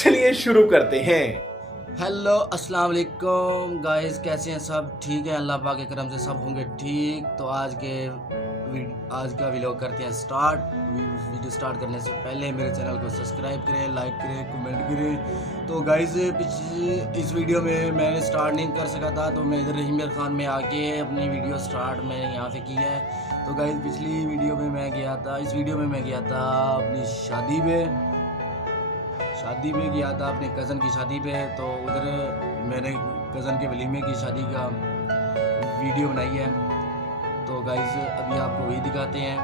चलिए शुरू करते हैं। हेलो अस्सलाम वालेकुम गाइस, कैसे हैं सब? ठीक है, अल्लाह पाक के करम से सब होंगे ठीक। तो आज का व्लॉग करते हैं स्टार्ट। वीडियो स्टार्ट करने से पहले मेरे चैनल को सब्सक्राइब करें, लाइक करें, कमेंट करें। तो गाइस इस वीडियो में मैंने स्टार्ट नहीं कर सका था, तो मैं इधर रहीम खान में आके अपनी वीडियो स्टार्ट मैंने यहाँ से की है। तो गाइस पिछली वीडियो में मैं गया था, इस वीडियो में मैं गया था अपनी शादी में गया था, अपने कज़न की शादी पे। तो उधर मैंने कज़न के वलीमे की शादी का वीडियो बनाई है। तो गाइज़ अभी आपको वही दिखाते हैं,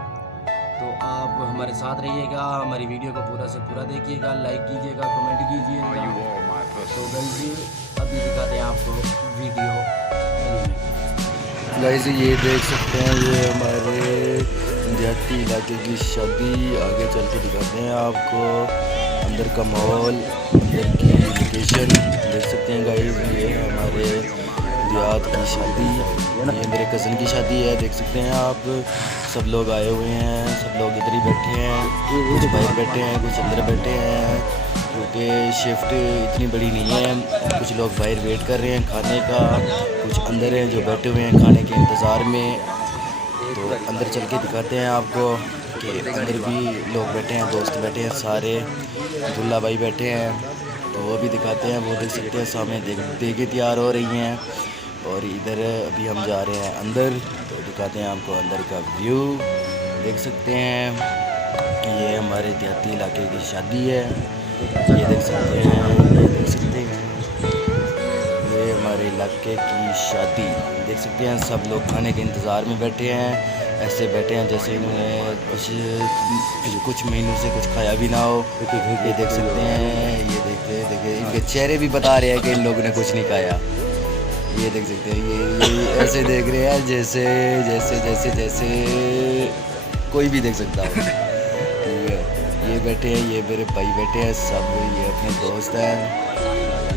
तो आप हमारे साथ रहिएगा, हमारी वीडियो को पूरा से पूरा देखिएगा, लाइक कीजिएगा, कमेंट कीजिएगा। तो गाइज़ अभी दिखाते हैं आपको वीडियो। गाइज़ ये देख सकते हैं, ये हमारे देहाती इलाके की शादी। आगे चल के दिखाते हैं आपको अंदर का माहौल, अंदर की लोकेशन देख सकते हैं गाइस। ये हमारे देहात की शादी, ये मेरे कज़न की शादी है। देख सकते हैं आप, सब लोग आए हुए हैं, सब लोग इधर ही बैठे हैं, कुछ बाहर बैठे हैं, कुछ अंदर बैठे हैं, क्योंकि शिफ्ट इतनी बड़ी नहीं है। कुछ लोग बाहर वेट कर रहे हैं खाने का, कुछ अंदर हैं जो बैठे हुए हैं खाने के इंतज़ार में। तो अंदर चल के दिखाते हैं आपको कि अंदर भी लोग बैठे हैं, दोस्त बैठे हैं, सारे दुल्ला भाई बैठे हैं। तो वो भी दिखाते हैं, वो देख सकते हैं सामने देगे तैयार हो रही हैं। और इधर अभी हम जा रहे हैं अंदर, तो दिखाते हैं आपको अंदर का व्यू। देख सकते हैं ये हमारे देहाती इलाके की शादी है, ये देख सकते हैं, ये देख सकते हैं, ये हमारे इलाके की शादी। देख सकते हैं सब लोग खाने के इंतज़ार में बैठे हैं, ऐसे बैठे हैं जैसे इन्होंने कुछ महीनों से कुछ खाया भी ना हो। ये देख सकते हैं, ये देखिए इनके चेहरे भी बता रहे हैं कि इन लोगों ने कुछ नहीं खाया। ये देख सकते हैं, ये ऐसे देख रहे हैं जैसे जैसे जैसे जैसे कोई भी देख सकता हो। ठीक है, ये बैठे हैं, ये मेरे भाई बैठे हैं सब, ये अपने दोस्त हैं।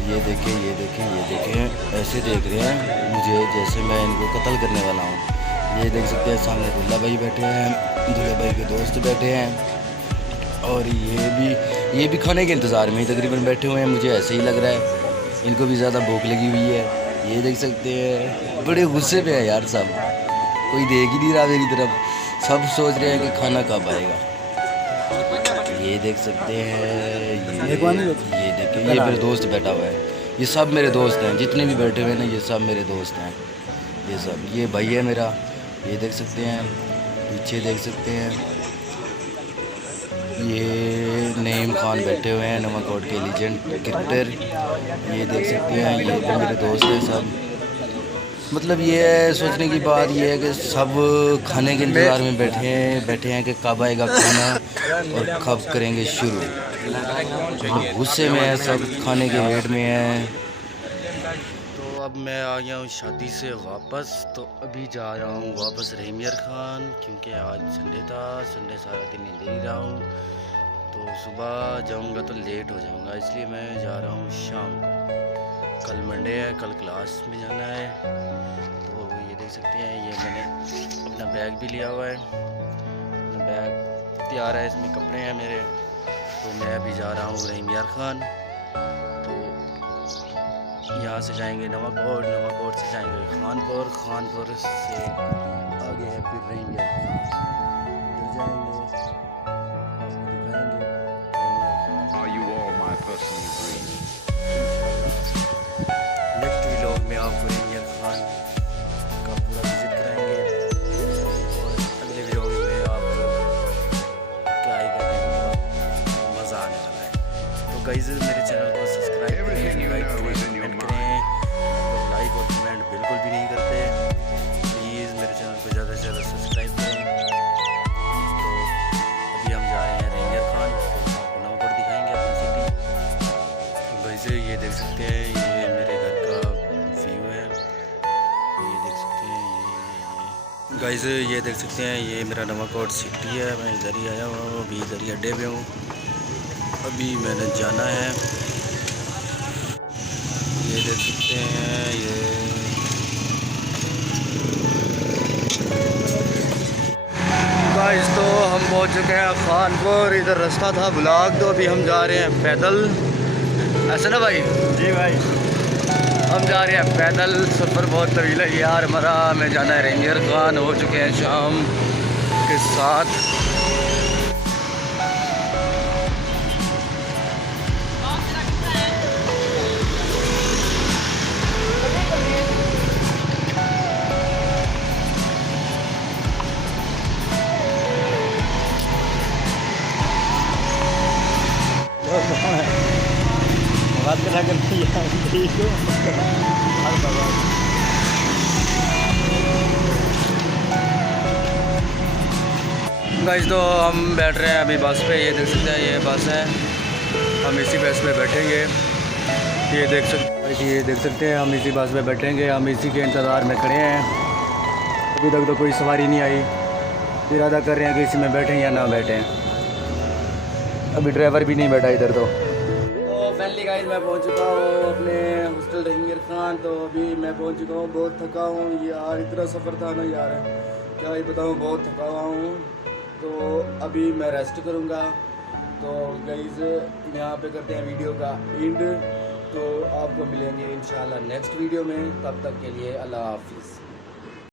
ये देखें, ये देखें, ये देखें, ऐसे देख रहे हैं मुझे जैसे मैं इनको कत्ल करने वाला हूँ। ये देख सकते हैं सामने दुल्ला भाई बैठे हैं, दुल्ला भाई के दोस्त बैठे हैं, और ये भी खाने के इंतज़ार में तकरीबन बैठे हुए हैं। मुझे ऐसे ही लग रहा है, इनको भी ज़्यादा भूख लगी हुई है। ये देख सकते हैं बड़े गुस्से पे है यार सब, कोई देख ही नहीं रहा मेरी तरफ, सब सोच रहे हैं कि खाना कब आएगा। ये देख सकते हैं, ये देखिए, ये मेरे दोस्त बैठा हुआ है, ये सब मेरे दोस्त हैं, जितने भी बैठे हुए हैं ना ये सब मेरे दोस्त हैं। ये सब, ये भाई है मेरा, ये देख सकते हैं, पीछे देख सकते हैं ये नईम खान बैठे हुए हैं, नवाकोट के लीजेंड क्रिकेटर। ये देख सकते हैं, ये भी मेरे दोस्त हैं सब। मतलब ये सोचने की बात ये है कि सब खाने के इंतज़ार में बैठे हैं कि कब आएगा खाना और कब करेंगे शुरू। मतलब गुस्से में है सब, खाने के वेट में है। तो अब मैं आ गया हूँ शादी से वापस, तो अभी जा रहा हूँ वापस रहीम खान, क्योंकि आज संडे था, संडे सारा दिन इधर ही रहा हूँ। तो सुबह जाऊँगा तो लेट हो जाऊँगा, इसलिए मैं जा रहा हूँ शाम को। कल मंडे है, कल क्लास में जाना है। तो ये देख सकते हैं, ये मैंने अपना बैग भी लिया हुआ है, अपना बैग तैयार है, इसमें कपड़े हैं मेरे। तो मैं अभी जा रहा हूँ रहीम खान। तो यहाँ से जाएंगे नवाकोट, नवाकोट से जाएंगे खानपुर, खानपुर से आगे है फिर रहीम खान, उधर जाएंगे, नेक्स्ट व्लॉग में आपको रहीम खान का पूरा विजिट कराएंगे, और अगले व्लॉग में आपको क्या ही करेंगे, मज़ा आने वाला है। तो गाइस मेरे चैनल को सब्सक्राइब करें, लाइक करें, कमेंट करें। तो लाइक और कमेंट बिल्कुल भी नहीं करते, प्लीज़ मेरे चैनल को ज़्यादा से ज़्यादा सब्सक्राइब करें। तो अभी हम जा रहे हैं रहीम खान, तो आपको नवाकोट दिखाएंगे अपनी सिटी। वैसे ये देख सकते हैं, ये मेरे घर का व्यू है, ये देख सकते हैं, ये गाइस ये देख सकते हैं, ये मेरा नवाकोट सिटी है। मैं इधर ही आया हूँ, अभी इधर ही अड्डे पे हूँ, अभी मैंने जाना है। ये देख सकते हैं, ये गाइस तो हम पहुंच चुके हैं खानपुर। इधर रास्ता था ब्लॉक, तो अभी हम जा रहे हैं पैदल। ऐसा ना भाई? जी भाई। हम जा रहे हैं पैदल, सफ़र बहुत तवील है यार हमारा। हमें जाना है रेंजर खान, हो चुके हैं शाम के 7। बात करा कर गाइस तो हम बैठ रहे हैं अभी बस पे, ये देख सकते हैं ये बस है, हम इसी बस पे बैठेंगे। ये देख सकते हैं हम इसी बस पे बैठेंगे, हम इसी के इंतज़ार में खड़े हैं। अभी तक तो कोई सवारी नहीं आई, इरादा कर रहे हैं कि इसी में बैठें या ना बैठें। अभी ड्राइवर भी नहीं बैठा इधर तो फाइनली गाइस मैं पहुंच चुका हूँ अपने हॉस्टल रेंजर खान। तो अभी मैं पहुंच चुका हूँ, बहुत थका हूँ यार, इतना सफ़र था ना यार, क्या ही बताऊँ, बहुत थका हुआ हूँ। तो अभी मैं रेस्ट करूँगा। तो गाइस यहाँ पे करते हैं वीडियो का एंड, तो आपको मिलेंगे इंशाल्लाह नेक्स्ट वीडियो में। तब तक के लिए अल्लाह हाफिज़।